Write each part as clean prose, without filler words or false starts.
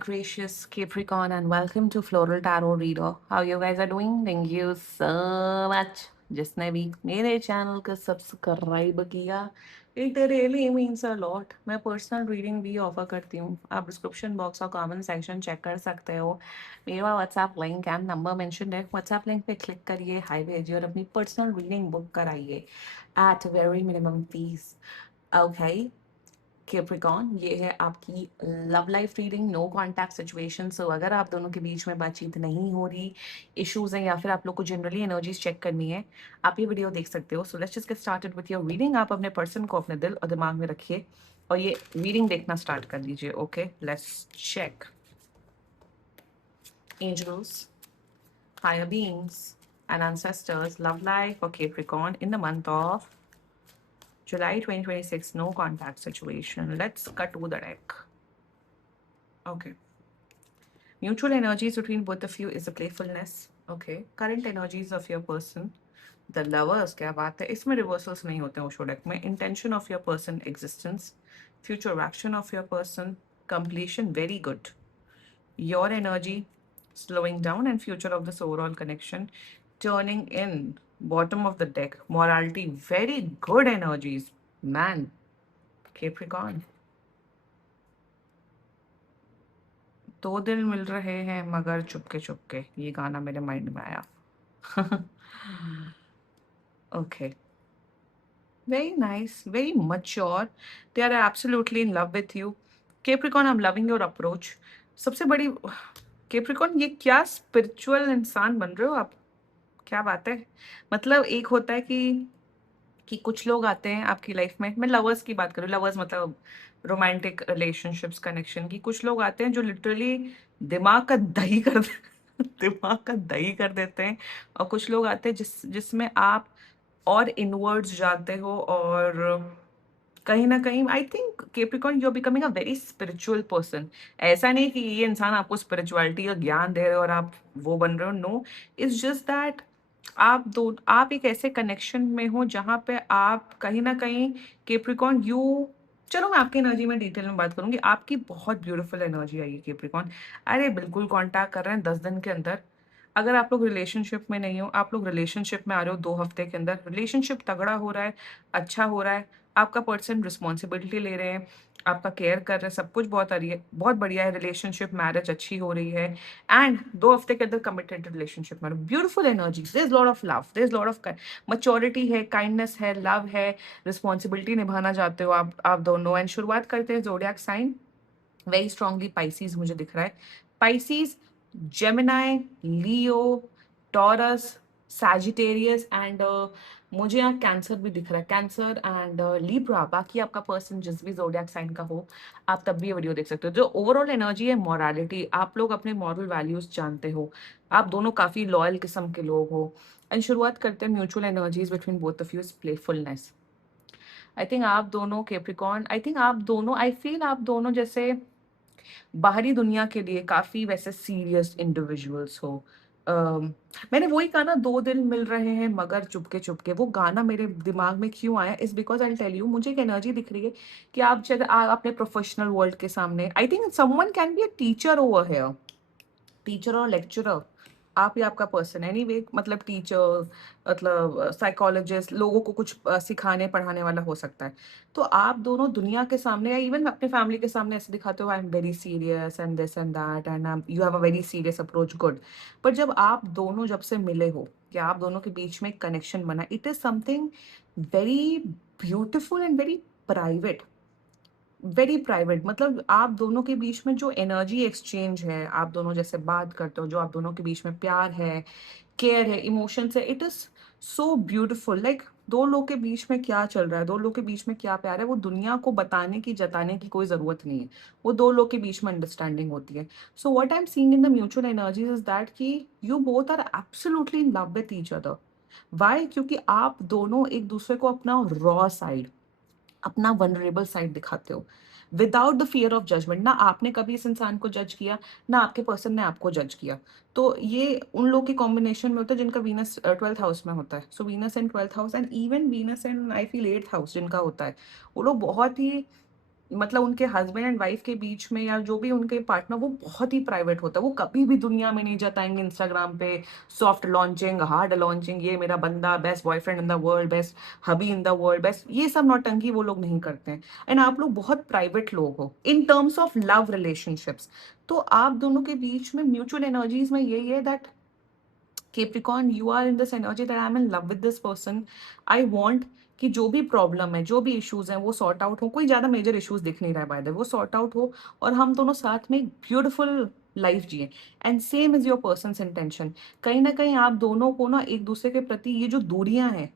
Gracious Capricorn, and welcome to Floral Tarot Reader. How you guys are doing? Thank you so much. जिसने भी मेरे channel को subscribe किया, it really means a lot. मैं personal reading भी offer करती हूँ. आप डिस्क्रिप्शन बॉक्स और कमेंट सेक्शन चेक कर सकते हो. मेरा WhatsApp link and number mention है. व्हाट्सएप लिंक पे क्लिक करिए, हाई भेजिए और अपनी पर्सनल रीडिंग बुक कराइए at very minimum fees. Okay Capricorn, ये है आपकी love life reading, no contact situation. So अगर आप दोनों के बीच में बातचीत नहीं हो रही, इश्यूज हैं, या फिर आप लोग को जनरली एनर्जीज चेक करनी है, आप ये वीडियो देख सकते हो. So let's just get started with your reading. आप अपने पर्सन को अपने दिल और दिमाग में रखिए और ये रीडिंग देखना स्टार्ट कर दीजिए. Okay, let's check. Angels, higher beings and ancestors, love life for Capricorn in the month of July 2026, no contact situation. Let's cut to the deck. Okay. Mutual energies between both of you is a playfulness. Okay. Current energies of your person. The lovers, क्या बात है, इसमें reversals नहीं होते हैं Osho deck में. Intention of your person, existence. Future action of your person, completion, very good. Your energy, slowing down, and future of this overall connection, turning in. Bottom of the deck, morality, very good energies. Man, Capricorn. दो दिल मिल रहे हैं मगर चुपके चुपके, ये गाना मेरे mind में आया. Okay. Very nice, very mature. They are absolutely in love with you. Capricorn, I'm loving your approach. सबसे बड़ी Capricorn, ये क्या स्पिरिचुअल इंसान बन रहे हो आप. क्या बात है. मतलब एक होता है कि कुछ लोग आते हैं आपकी लाइफ में. मैं लवर्स की बात करूँ, लवर्स मतलब रोमांटिक रिलेशनशिप्स कनेक्शन की. कुछ लोग आते हैं जो लिटरली दिमाग का दही कर दिमाग का दही कर देते हैं. और कुछ लोग आते हैं जिसमें आप और इनवर्ड्स जाते हो. और कहीं ना कहीं I think Capricorn, you are becoming a very spiritual person. ऐसा नहीं कि ये इंसान आपको स्पिरिचुअलिटी का ज्ञान दे रहे हो और आप वो बन रहे हो. नो, इट्स जस्ट दैट आप एक ऐसे कनेक्शन में हो जहाँ पे आप कहीं ना कहीं केप्रिकॉर्न यू. चलो मैं आपकी एनर्जी में डिटेल में बात करूंगी. आपकी बहुत ब्यूटीफुल एनर्जी आई है केप्रिकॉर्न. अरे बिल्कुल कांटेक्ट कर रहे हैं 10 दिन के अंदर. अगर आप लोग रिलेशनशिप में नहीं हो, आप लोग रिलेशनशिप में आ रहे हो 2 हफ्ते के अंदर. रिलेशनशिप तगड़ा हो रहा है, अच्छा हो रहा है. आपका पर्सन रिस्पॉन्सिबिलिटी ले रहे हैं, आपका केयर कर रहे हैं, सब कुछ बहुत आ रही है, बहुत बढ़िया है. रिलेशनशिप मैरिज अच्छी हो रही है. एंड 2 हफ्ते के अंदर कमिटेड रिलेशनशिप में beautiful energy. There is lot of love, there is lot of maturity है, काइंडनेस है, लव है, रिस्पॉन्सिबिलिटी निभाना चाहते हो आप दोनों. एंड शुरुआत करते हैं zodiac sign. Very strongly Pisces मुझे दिख रहा है. Pisces, Gemini, Leo, Taurus, Sagittarius and मुझे यहाँ कैंसर भी दिख रहा है. Cancer and Libra. बाकी आपका पर्सन जिस भी जोडियाक साइन का हो, आप तब भी ये वीडियो देख सकते हो. जो ओवरऑल एनर्जी है मॉरलिटी, आप लोग अपने मॉरल वैल्यूज जानते हो. आप दोनों काफी लॉयल किस्म के लोग हो. एंड शुरुआत करते हैं mutual energies between both of you is playfulness. I think आप दोनों केप्रिकॉर्न, आई थिंक आप दोनों, आई फील आप दोनों जैसे बाहरी दुनिया के लिए काफी वैसे सीरियस इंडिविजुअल्स हो. अम, मैंने वही कहा ना, दो दिल मिल रहे हैं मगर चुपके चुपके. वो गाना मेरे दिमाग में क्यों आया is because I tell you, मुझे एक एनर्जी दिख रही है कि आप जब अपने प्रोफेशनल वर्ल्ड के सामने, I think someone can be a teacher over here. Teacher और लेक्चरर, आप ही आपका पर्सन एनीवे. मतलब टीचर, मतलब साइकोलॉजिस्ट, लोगों को कुछ सिखाने पढ़ाने वाला हो सकता है. तो आप दोनों दुनिया के सामने या इवन अपने फैमिली के सामने ऐसे दिखाते हो, I am very serious and this and that and you have a very serious approach, good. पर जब आप दोनों जब से मिले हो, या आप दोनों के बीच में एक कनेक्शन बना, it is something very beautiful and very private. Very private. मतलब आप दोनों के बीच में जो एनर्जी एक्सचेंज है, आप दोनों जैसे बात करते हो, जो आप दोनों के बीच में प्यार है, केयर है, इमोशंस है, it is so beautiful. Like दो लोग के बीच में क्या चल रहा है, दो लोग के बीच में क्या प्यार है, वो दुनिया को बताने की जताने की कोई जरूरत नहीं है. वो दो लोग के बीच में अंडरस्टैंडिंग होती है. So what I am seeing in the mutual energies is that कि you both are absolutely in love with each other. Why? क्योंकि आप दोनों एक दूसरे को अपना रॉ साइड, अपना वनरेबल साइड दिखाते हो without the fear of judgement. ना आपने कभी इस इंसान को जज किया, ना आपके पर्सन ने आपको जज किया. तो ये उन लोग के कॉम्बिनेशन में होता है जिनका वीनस 12th हाउस में होता है. सो Venus and 12th house and even Venus and I feel 8th house जिनका होता है, वो लोग बहुत ही मतलब उनके हस्बैंड एंड वाइफ के बीच में या जो भी उनके पार्टनर, वो बहुत ही प्राइवेट होता है। वो कभी भी दुनिया में नहीं जताएंगे इंस्टाग्राम पे सॉफ्ट लॉन्चिंग, हार्ड लॉन्चिंग, ये मेरा बंदा best boyfriend in the world, best hubby in the world, best, ये सब नौटंकी वो लोग नहीं करते हैं। एंड आप लोग बहुत प्राइवेट लोग हो in terms of love relationships. तो आप दोनों के बीच में म्यूचुअल एनर्जीज में यही है that Capricorn, you are in this energy that I'm in love with this person. I want कि जो भी प्रॉब्लम है, जो भी इश्यूज हैं, वो सॉर्ट आउट हो। कोई ज्यादा मेजर इश्यूज दिख नहीं रहा है बाय द वे, वो सॉर्ट आउट हो और हम दोनों साथ में एक ब्यूटिफुल लाइफ जिए। And same is your persons intention. कहीं ना कहीं आप दोनों को ना एक दूसरे के प्रति ये जो दूरियां हैं,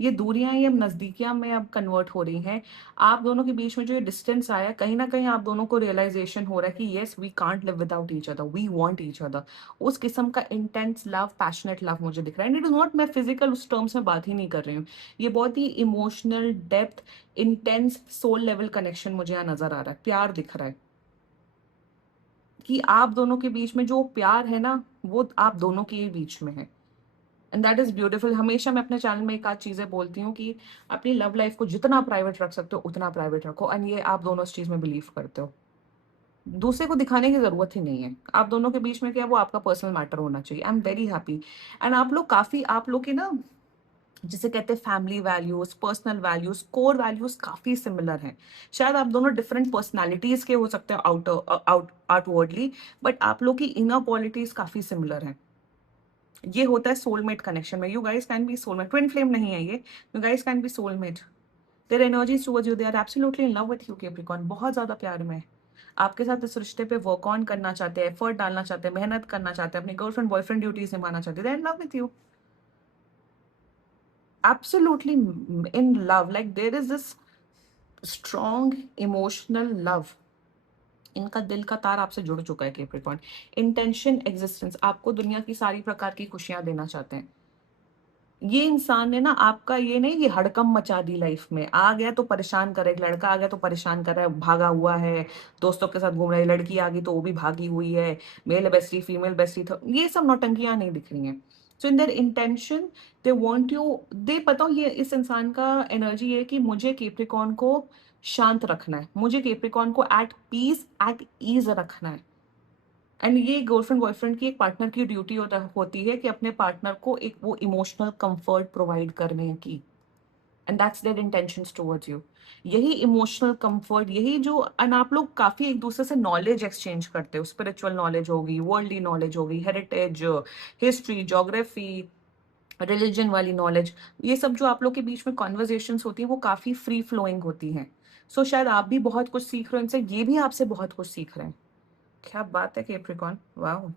ये दूरियां ये अब नजदीकियां में अब कन्वर्ट हो रही हैं। आप दोनों के बीच में जो ये डिस्टेंस आया, कहीं ना कहीं आप दोनों को रियलाइजेशन हो रहा है कि yes we can't live without each other, we want each other. उस किस्म का इंटेंस लव, पैशनेट लव मुझे दिख रहा है। एंड इट इज नॉट, मैं फिजिकल उस टर्म्स में बात ही नहीं कर रही हूँ। ये बहुत ही emotional depth, intense soul level connection मुझे यहाँ नजर आ रहा है। प्यार दिख रहा है कि आप दोनों के बीच में जो प्यार है ना, वो आप दोनों के ही बीच में है। And that is beautiful. हमेशा मैं अपने चैनल में एक आध चीजें बोलती हूँ कि अपनी लव लाइफ को जितना प्राइवेट रख सकते हो उतना प्राइवेट रखो। एंड ये आप दोनों इस चीज में बिलीव करते हो। दूसरे को दिखाने की जरूरत ही नहीं है। आप दोनों के बीच में क्या है, वो आपका पर्सनल मैटर होना चाहिए। I am very happy. And आप लोग काफी, आप लोग के ना, जिसे कहते हैं family values, personal values, core values काफी सिमिलर हैं। शायद आप दोनों डिफरेंट पर्सनालिटीज के हो सकते हो आउटवर्डली, बट आप लोग की इनर क्वालिटीज काफी सिमिलर हैं। ये होता है सोलमेट कनेक्शन में। You guys can be soulmate, twin flame नहीं है ये, you guys can be soulmate. Their energies towards you, they are absolutely in love with you Capricorn, बहुत ज्यादा प्यार में है। आपके साथ इस रिश्ते पे वर्क ऑन करना चाहते हैं, एफर्ट डालना चाहते हैं, मेहनत करना चाहते हैं, अपनी गर्लफ्रेंड बॉयफ्रेंड ड्यूटीज निभाना चाहते हैं। They are in love with you, absolutely in love. Like there is this strong emotional love. इनका दिल का तार आपसे जुड़ चुका है कैप्रिकॉर्न। इंटेंशन, एग्जिस्टेंस, आपको दुनिया की सारी प्रकार की खुशियां देना चाहते हैं। ये इंसान ने ना आपका ये नहीं कि हड़कम मचा दी लाइफ में, आ गया तो परेशान करे, एक लड़का आ गया तो परेशान कर रहा है, भागा हुआ है, दोस्तों के साथ घूम रहा है, लड़की आ गई तो वो भी भागी हुई है, मेल बेस्टी फीमेल बेस्टी, ये सब नौटंकियां नहीं दिख रही हैं। So in their intention they want you, दे पता हो ये इस इंसान का एनर्जी है कि मुझे केप्रिकॉन को शांत रखना है, मुझे केप्रिकॉन को एट पीस, एट ईज रखना है। एंड ये गर्लफ्रेंड बॉयफ्रेंड की, एक पार्टनर की ड्यूटी होती है कि अपने पार्टनर को एक वो इमोशनल कंफर्ट प्रोवाइड करने की। And that's their intentions towards you. यही इमोशनल कंफर्ट, यही जो, एंड आप लोग काफी एक दूसरे से नॉलेज एक्सचेंज करते हो। स्पिरिचुअल नॉलेज होगी, वर्ल्डली नॉलेज होगी, हेरिटेज, हिस्ट्री, ज्योग्राफी, रिलीजन वाली नॉलेज, ये सब जो आप लोग के बीच में कॉन्वर्जेशंस होती है वो काफी फ्री फ्लोइंग होती हैं। सो शायद आप भी बहुत कुछ सीख रहे हो इनसे, ये भी आपसे बहुत कुछ सीख रहे हैं। क्या बात है Capricorn, wow.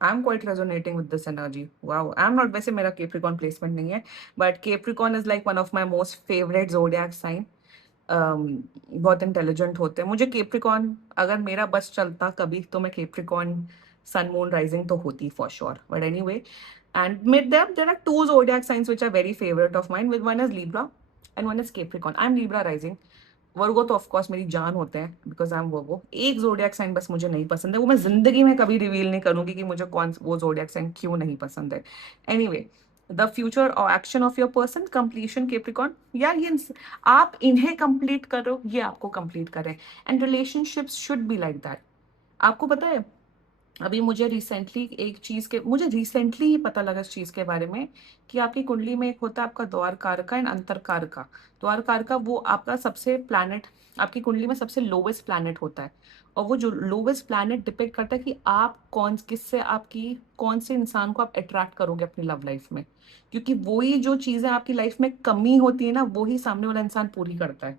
I am quite resonating with this energy, wow. I am not, वैसे मेरा कैप्रिकॉन प्लेसमेंट नहीं है, but Capricorn is like one of my most favourite zodiac sign. बहुत इंटेलिजेंट होते हैं। मुझे कैप्रिकॉन, अगर मेरा बस चलता कभी तो मैं कैप्रिकॉन सन मून राइजिंग तो होती for sure, but any way. And with them there are two zodiac signs which are very favorite of mine, with one is Libra and one is Capricorn. I'm Libra rising. वर्गो तो of course मेरी जान होते हैं because I am वर्गो। एक zodiac sign बस मुझे नहीं पसंद है, वो मैं जिंदगी में कभी रिवील नहीं करूंगी कि मुझे कौन वो जोडियक साइन क्यों नहीं पसंद है। एनीवे, द फ्यूचर और action of your person, completion Capricorn, यार ये आप इन्हें कंप्लीट करो, ये आपको कंप्लीट करें। And relationships should be like that. आपको पता है, अभी मुझे रिसेंटली एक चीज के, मुझे रिसेंटली ही पता लगा इस चीज के बारे में कि आपकी कुंडली में एक होता है आपका द्वार कारका एंड अंतर कारका। द्वार कारका वो आपका सबसे प्लैनेट, आपकी कुंडली में सबसे लोवेस्ट प्लैनेट होता है। और वो जो लोवेस्ट प्लैनेट डिपेंड करता है कि आप कौन किससे, आपकी कौन से इंसान को आप अट्रैक्ट करोगे अपनी लव लाइफ में। क्योंकि वही जो चीजें आपकी लाइफ में कमी होती है ना, वही सामने वाला इंसान पूरी करता है।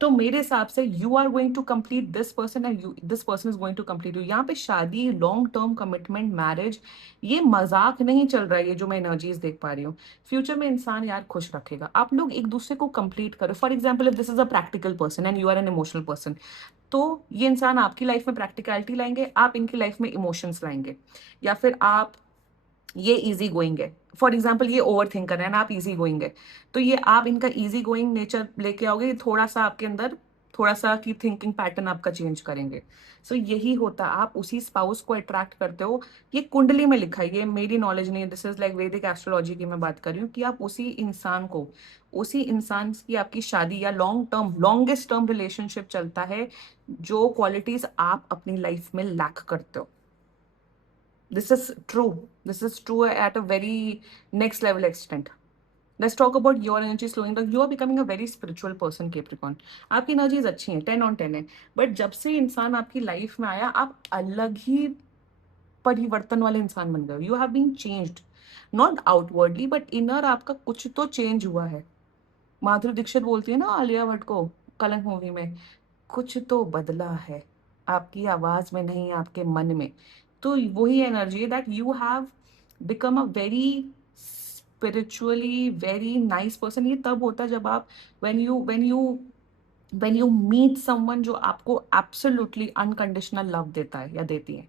तो मेरे हिसाब से you are going to complete this person and you, this person is going to complete you. यहाँ पे शादी, लॉन्ग टर्म कमिटमेंट, मैरिज, ये मजाक नहीं चल रहा है। ये जो मैं एनर्जीज देख पा रही हूँ, फ्यूचर में इंसान यार खुश रखेगा। आप लोग एक दूसरे को कंप्लीट करो। For example, if this is a practical person and you are an emotional person, तो ये इंसान आपकी लाइफ में प्रैक्टिकलिटी लाएंगे, आप इनकी लाइफ में इमोशंस लाएंगे। या फिर आप, ये इजी गोइंग है, फॉर एग्जाम्पल ये ओवर थिंक कर रहे हैं ना, आप इजी गोइंग है, तो ये आप इनका इजी गोइंग नेचर लेके आओगे, थोड़ा सा आपके अंदर थोड़ा-सा कि थिंकिंग पैटर्न आपका चेंज करेंगे। सो यही होता है, आप उसी स्पाउस को अट्रैक्ट करते हो। ये कुंडली में लिखा है, ये मेरी नॉलेज नहीं है, दिस इज़ लाइक वैदिक एस्ट्रोलॉजी की मैं बात कर रही हूँ कि आप उसी इंसान की आपकी शादी या लॉन्गेस्ट टर्म रिलेशनशिप चलता है, जो क्वालिटीज़ आप अपनी लाइफ में लैक करते हो। This is true. This is true at a very next level extent. Let's talk about your energy slowing down. You are becoming a very spiritual person, Capricorn. आपकी energies अच्छी हैं, 10 on 10 है, but जब से इंसान आपकी लाइफ में आया, आप अलग ही परिवर्तन वाले इंसान बन गए। You have been changed, not outwardly but inner आपका कुछ तो चेंज हुआ है। माधुरी दीक्षित बोलती है ना आलिया भट्ट को कलंक मूवी में, कुछ तो बदला है, आपकी आवाज में नहीं, आपके मन में। तो वही एनर्जी है that you have become a very spiritually very nice person. ये तब होता है जब आप व्हेन यू मीट समवन जो आपको एब्सोल्युटली अनकंडीशनल लव देता है या देती है,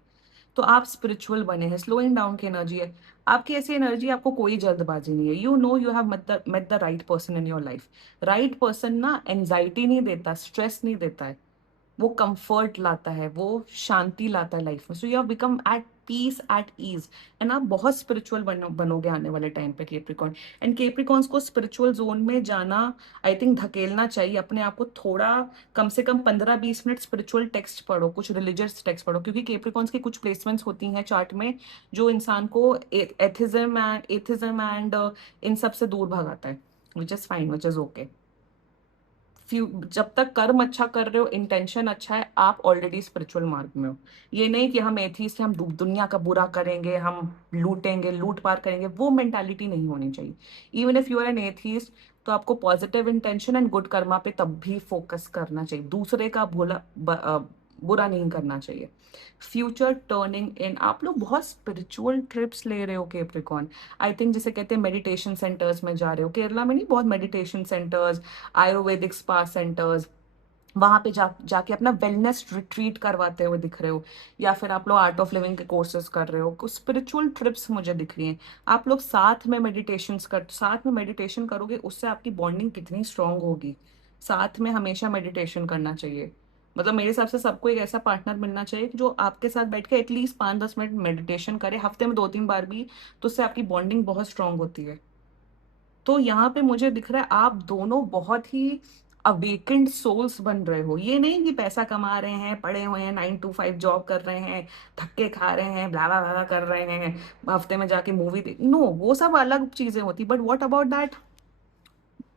तो आप स्पिरिचुअल बने हैं। स्लोइंग डाउन की एनर्जी है आपकी, ऐसी एनर्जी, आपको कोई जल्दबाजी नहीं है। You know you have met the right person in your life. Right person ना एंजाइटी नहीं देता, स्ट्रेस नहीं देता है, वो कंफर्ट लाता है, वो शांति लाता है लाइफ में। So you have become at peace, at ease, and आप बहुत स्पिरिचुअल बनोगे आने वाले टाइम पे केप्रिकॉन। एंड केप्रिकॉन्स को स्पिरिचुअल जोन में जाना आई थिंक धकेलना चाहिए अपने आप को थोड़ा। कम से कम 15-20 मिनट स्पिरिचुअल टेक्स्ट पढ़ो, कुछ रिलीजियस टेक्स्ट पढ़ो, क्योंकि केप्रिकॉन्स की कुछ प्लेसमेंट्स होती हैं चार्ट में जो इंसान को एथिज्म एंड इन सब से दूर भगाता है, which is fine, which is okay. जब तक कर्म अच्छा कर रहे हो, इंटेंशन अच्छा है, आप ऑलरेडी स्पिरिचुअल मार्ग में हो। ये नहीं कि हम एथीस्ट हैं, हम दुनिया का बुरा करेंगे, हम लूटेंगे, लूट पार करेंगे, वो मेंटालिटी नहीं होनी चाहिए। Even if you are an atheist, तो आपको positive intention and good karma पे तब भी फोकस करना चाहिए, दूसरे का बुरा नहीं करना चाहिए। फ्यूचर टर्निंग इन, आप लोग बहुत स्पिरिचुअल ट्रिप्स ले रहे हो केप्रिकॉन। आई थिंक जिसे कहते हैं मेडिटेशन सेंटर्स में जा रहे हो, केरला में नहीं, बहुत meditation centres, Ayurvedic spa centres, वहां पे जाके अपना वेलनेस रिट्रीट करवाते हुए दिख रहे हो, या फिर आप लोग आर्ट ऑफ लिविंग के कोर्सेज कर रहे हो। कुछ स्पिरिचुअल ट्रिप्स मुझे दिख रही हैं। आप लोग साथ में मेडिटेशन करोगे, उससे आपकी बॉन्डिंग कितनी स्ट्रांग होगी। साथ में हमेशा मेडिटेशन करना चाहिए। मतलब मेरे हिसाब से सबको एक ऐसा पार्टनर मिलना चाहिए जो आपके साथ बैठ के एटलीस्ट 5-10 मिनट मेडिटेशन करे, हफ्ते में 2-3 बार भी, तो उससे आपकी बॉन्डिंग बहुत स्ट्रांग होती है। तो यहाँ पे मुझे दिख रहा है आप दोनों बहुत ही अवेकेंड सोल्स बन रहे हो। ये नहीं कि पैसा कमा रहे हैं, पढ़े हुए हैं, 9 to 5 जॉब कर रहे हैं, धक्के खा रहे हैं, ब्ला ब्ला कर रहे हैं, हफ्ते में जाके मूवी देख, नो, वो सब अलग चीजें होती। बट व्हाट अबाउट दैट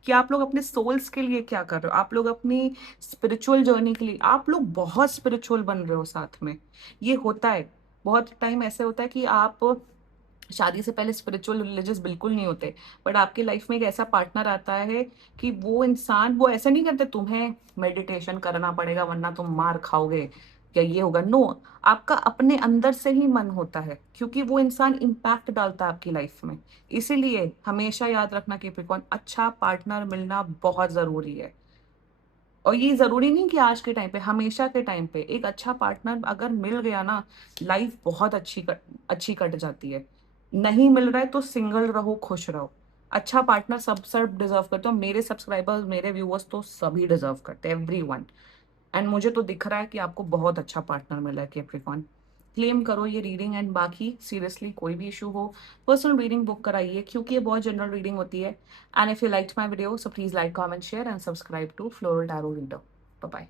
कि आप लोग अपने सोल्स के लिए क्या कर रहे हो, आप लोग अपनी स्पिरिचुअल जर्नी के लिए, आप लोग बहुत स्पिरिचुअल बन रहे हो साथ में। ये होता है, बहुत टाइम ऐसे होता है कि आप शादी से पहले स्पिरिचुअल रिलीजियस बिल्कुल नहीं होते, बट आपकी लाइफ में एक ऐसा पार्टनर आता है कि वो इंसान, वो ऐसा नहीं करते तुम्हें मेडिटेशन करना पड़ेगा वरना तुम मार खाओगे या ये होगा, नो, आपका अपने अंदर से ही मन होता है, क्योंकि वो इंसान इम्पैक्ट डालता है आपकी लाइफ में। इसीलिए हमेशा याद रखना कि प्रिकॉन, अच्छा पार्टनर मिलना बहुत जरूरी है। और ये जरूरी नहीं कि आज के टाइम पे, हमेशा के टाइम पे एक अच्छा पार्टनर अगर मिल गया ना, लाइफ बहुत अच्छी कट जाती है। नहीं मिल रहा है तो सिंगल रहो, खुश रहो। अच्छा पार्टनर सब डिजर्व करते हो, मेरे सब्सक्राइबर्स, मेरे व्यूअर्स तो सभी डिजर्व करते हैं, एवरीवन। एंड मुझे तो दिख रहा है कि आपको बहुत अच्छा पार्टनर मिला है कैप्रिकॉन। क्लेम करो ये रीडिंग, एंड बाकी सीरियसली कोई भी इशू हो, पर्सनल रीडिंग बुक कराइए, क्योंकि ये बहुत जनरल रीडिंग होती है। And if you liked my video, so please like, comment, share and subscribe to Floral Tarot Reader. Bye bye.